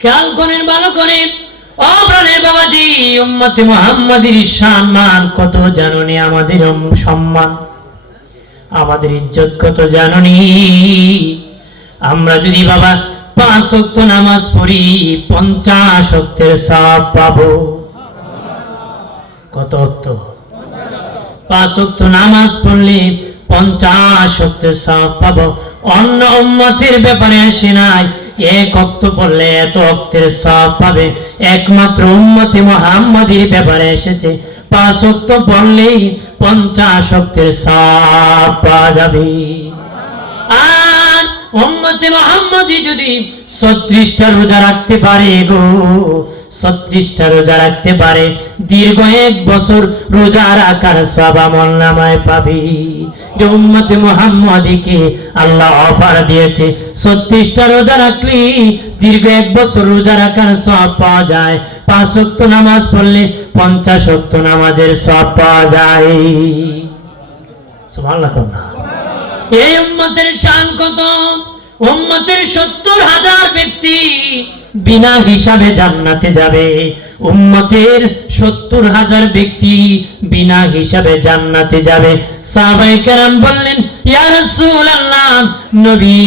খেয়াল করেন, ভালো করে। ও প্রাণের বাবাজি, উম্মতে মুহাম্মাদের সম্মান কত জানুনি, আমাদের সম্মান, আমাদের ইজ্জত কত জানুনি। আমরা যদি বাবা 5 ওয়াক্ত নামাজ পড়ি 50 ওয়াক্তের সওয়াব পাবো। কত ওয়াক্ত? 5 ওয়াক্ত নামাজ পড়লে 50 ওয়াক্তের সওয়াব পাবো। অন্য উম্মতের ব্যাপারে আসে নাই, 1 ওয়াক্ত পড়লে এত ওয়াক্তের সওয়াব পাবে। একমাত্র উম্মতে মুহাম্মাদের ব্যাপারে এসেছে 5 ওয়াক্ত পড়লেই 50 ওয়াক্তের সওয়াব পাওয়া যাবে। আর উম্মতে মুহাম্মাদি যদি 36টা রোজা রাখতে পারে গো, 36টা রোজা রাখতে পারে, দীর্ঘ 1 বছর রোজা রাখার সওয়াব আমলনামায় পাবে। যে উম্মতে মুহাম্মাদিকে আল্লাহ অফার দিয়েছে, 36টা রোজা রাখলে দীর্ঘ 1 বছর রোজা রাখার সওয়াব পাওয়া যায়। 5 ওয়াক্ত নামাজ পড়লে 50 ওয়াক্ত নামাজের সওয়াব পাওয়া যায়। সুবহানাল্লাহ। এই উম্মতের শান কত! উম্মতের 70,000 ব্যক্তি বিনা হিসাবে জান্নাতে যাবে। উম্মতের 70,000 ব্যক্তি বিনা হিসাবে জান্নাতে যাবে। সাহাবায়ে কেরাম বললেন, ইয়া রাসূলুল্লাহ, নবী,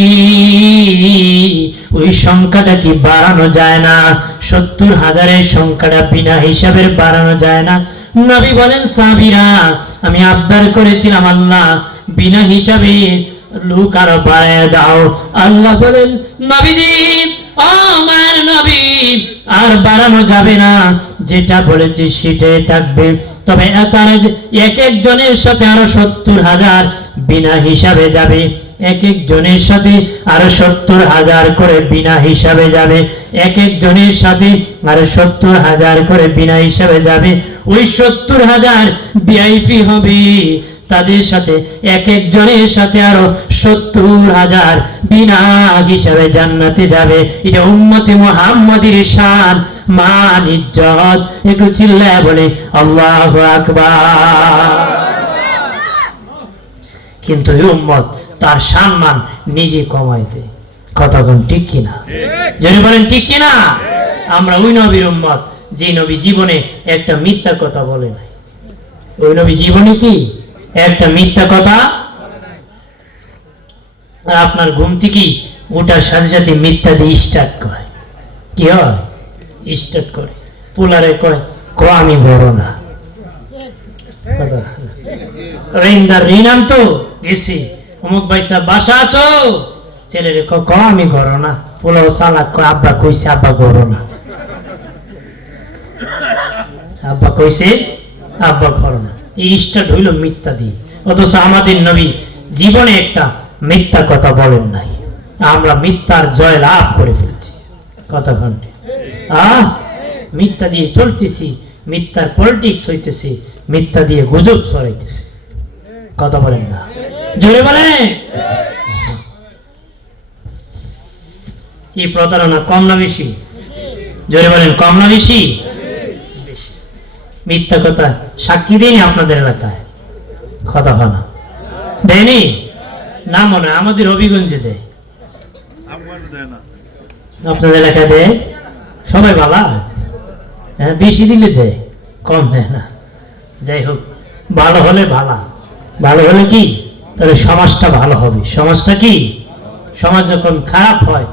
ওই সংখ্যাটা কি বাড়ানো যায় না? 70,000-এর সংখ্যাটা বিনা হিসাবে বাড়ানো যায় না? নবী বলেন, সাহাবীরা, আমি আবদার করেছিলাম, আল্লাহ বিনা হিসাবে লোক আরো বাড়ায় দাও। আল্লাহ বলেন, নবীজি, ও আমার নবী, আর বাড়ানো যাবে না, যেটা বলেছি সেটাই থাকবে। তবে এক একজনের সাথে আরো 70,000 বিনা হিসাবে যাবে। এক একজনের সাথে আরো 70,000 করে বিনা হিসাবে যাবে। এক একজনের সাথে আরো 70,000 করে বিনা হিসাবে যাবে। ওই 70,000 ভিআইপি হবে, তাদের সাথে এক একজনের সাথে আরো 70,000 বিনা হিসাবে জান্নাতে যাবে। এটা উম্মতে মুহাম্মাদের শান, মান, ইজ্জত। একটু চিল্লায় বলে আল্লাহু আকবার। কিন্তু এই উম্মত তার সম্মান নিজে কমাইতে। কথা কোন ঠিক কিনা? যদি বলেন ঠিক কিনা? আমরা ওই নবীর উম্মত যে নবী জীবনে একটা মিথ্যা কথা বলে নাই। ওই নবী জীবনে কি একটা মিথ্যা কথা? আপনার ঘুম থেকে ওটার সাথে সাথে মিথ্যা দিয়ে স্টার্ট করে। কি হয়? স্টার্ট করে পোলারে কয়, ক আমি বড় না, ঋণ তো গেছি, অমুক ভাইসা বাসা আছো, ছেলেরে ক আমি ঘর না, পোলাও সালাক কয়, আব্বা কইছে আব্বা ঘর না, আব্বা কইছে আব্বা ঘর না। এই স্টার্ট হইল মিথ্যা দিয়ে। অথচ আমাদের নবী জীবনে একটা মিথ্যা কথা বলেন নাই। আমরা মিথ্যার জয় লাভ করে ফেলছি। কথা ঘন্টে মিথ্যা দিয়ে চলতেছি, মিথ্যার পলিটিক্স হইতেছে, মিথ্যা দিয়ে গুজব ছড়াইতেছে। কথা বলেন না, জোরে বলে। কি প্রতারণা কম না বেশি? জোরে বলেন, কম না বেশি? মিথ্যা কথা সাক্ষী দেয়নি আপনাদের এলাকায়? কথা হয় না, দেয়নি না? মনে হয় আমাদের হবিগঞ্জে দেয়, আপনাদের এলাকায় দেয়। সবাই ভালো, হ্যাঁ, বেশি দিলে দেয়, কম দেয় না। যাই হোক, ভালো হলে ভালো, ভালো হলে কি তাহলে সমাজটা ভালো হবে। সমাজটা কি? সমাজ যখন খারাপ হয়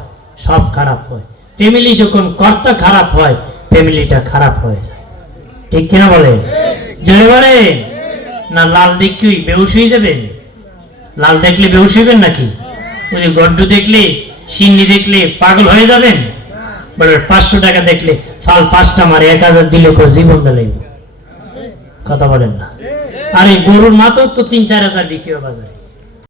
সব খারাপ হয়। ফ্যামিলি যখন কর্তা খারাপ হয় ফ্যামিলিটা খারাপ হয়ে যায়। ঠিক কিনা বলে? জোরে বলে না। লাল দেখি বেহুশ হয়ে যাবেন? লাল দেখলে বেহুশ হইবেন নাকি? ওই যে গড্ডু দেখলে, সিন্নি দেখলে পাগল হয়ে যাবেন? বলে 500 টাকা দেখলে ফাল 5টা মারে 1000 দিলে জীবন দিলেই। কথা বলেন না। আরে গরুর মাথাও তো 3-4 হাজার বিক্রি হয় বাজারে।